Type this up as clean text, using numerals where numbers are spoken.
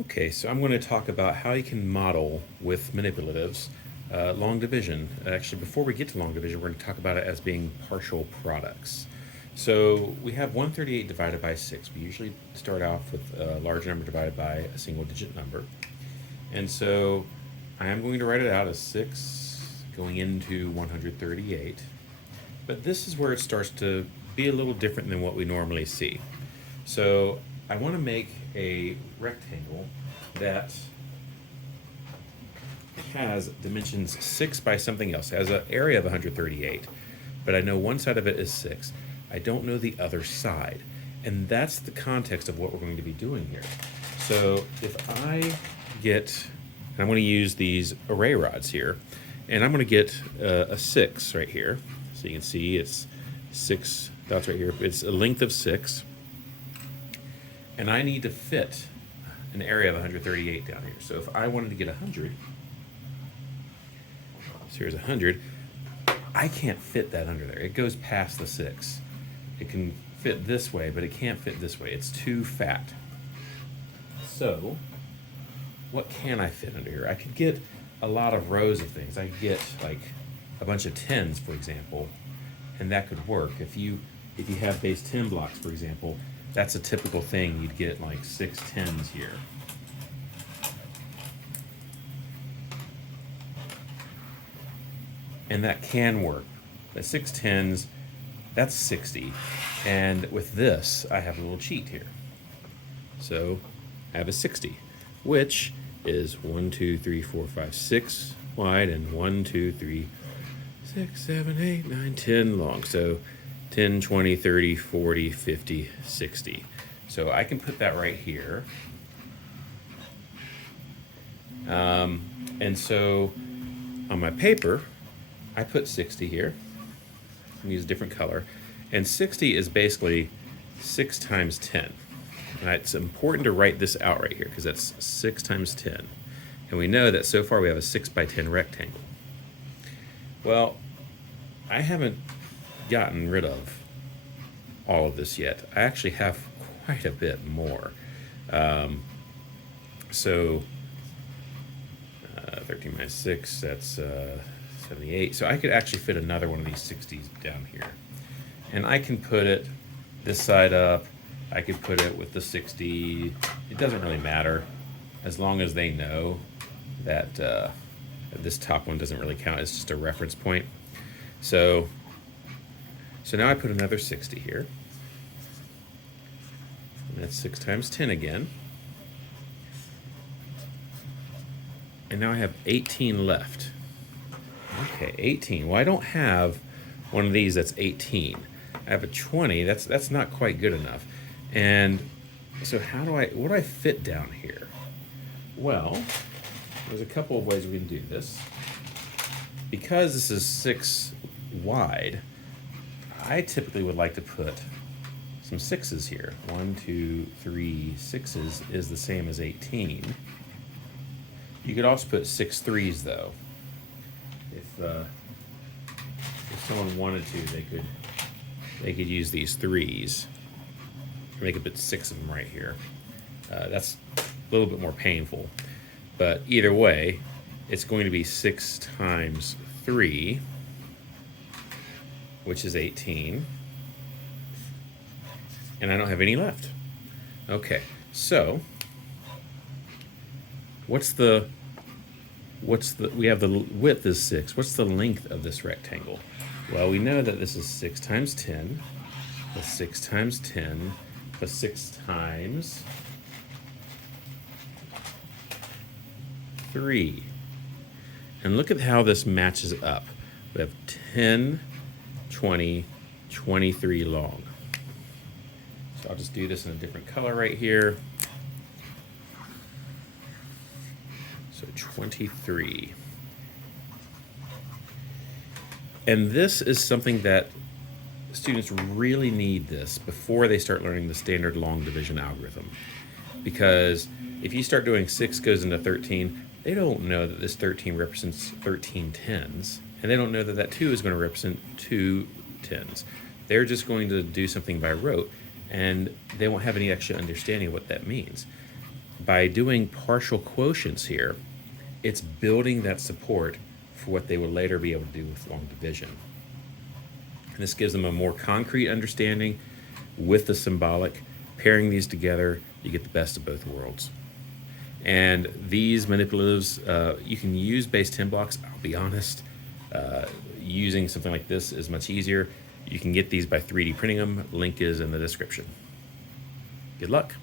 Okay, so I'm going to talk about how you can model with manipulatives long division. Actually, before we get to long division, we're going to talk about it as being partial products. So we have 138 divided by 6. We usually start off with a large number divided by a single digit number. And so I am going to write it out as 6 going into 138. But this is where it starts to be a little different than what we normally see. So I want to make a rectangle that has dimensions 6 by something else. It has an area of 138, but I know one side of it is 6. I don't know the other side. And that's the context of what we're going to be doing here. So if I get, and I'm going to use these array rods here, and I'm going to get a 6 right here. So you can see it's 6 dots right here. It's a length of 6. And I need to fit an area of 138 down here. So if I wanted to get 100, so here's 100, I can't fit that under there. It goes past the 6. It can fit this way, but it can't fit this way. It's too fat. So what can I fit under here? I could get a lot of rows of things. I could get like a bunch of 10s, for example, and that could work. If you have base 10 blocks, for example, that's a typical thing. You'd get like 6 10s here. And that can work. The 6 10s, that's 60. And with this, I have a little cheat here. So I have a 60, which is 1, 2, 3, 4, 5, 6 wide, and 1, 2, 3, 6, 7, 8, 9, 10 long. So 10, 20, 30, 40, 50, 60. So I can put that right here. And so on my paper, I put 60 here. I'm use a different color. And 60 is basically 6 times 10. And it's important to write this out right here because that's 6 times 10. And we know that so far we have a 6 by 10 rectangle. Well, I haven't gotten rid of all of this yet. I actually have quite a bit more. So 13 minus 6, that's 78. So I could actually fit another one of these 60s down here. And I can put it this side up. I could put it with the 60. It doesn't really matter as long as they know that this top one doesn't really count. It's just a reference point. So now I put another 60 here. And that's 6 times 10 again. And now I have 18 left. Okay, 18. Well, I don't have one of these that's 18. I have a 20. That's not quite good enough. And so what do I fit down here? Well, there's a couple of ways we can do this. Because this is 6 wide, I typically would like to put some 6s here. 1, 2, 3, 6s is the same as 18. You could also put 6 3s though. If someone wanted to, they could use these 3s. They could put 6 of them right here. That's a little bit more painful, but either way, it's going to be 6 times 3, which is 18, and I don't have any left. Okay, so we have the width is 6. What's the length of this rectangle? Well, we know that this is 6 times 10 plus 6 times 10 plus 6 times 3. And look at how this matches up. We have 10, 20, 23 long. So I'll just do this in a different color right here. So 23. And this is something that students really need this before they start learning the standard long division algorithm. Because if you start doing 6 goes into 13, they don't know that this 13 represents 13 10s. And they don't know that that 2 is going to represent 2 10s. They're just going to do something by rote, and they won't have any extra understanding of what that means. by doing partial quotients here, it's building that support for what they would later be able to do with long division. And this gives them a more concrete understanding with the symbolic. Pairing these together, you get the best of both worlds. And these manipulatives, you can use base 10 blocks. I'll be honest, using something like this is much easier. You can get these by 3D printing them. Link is in the description. Good luck.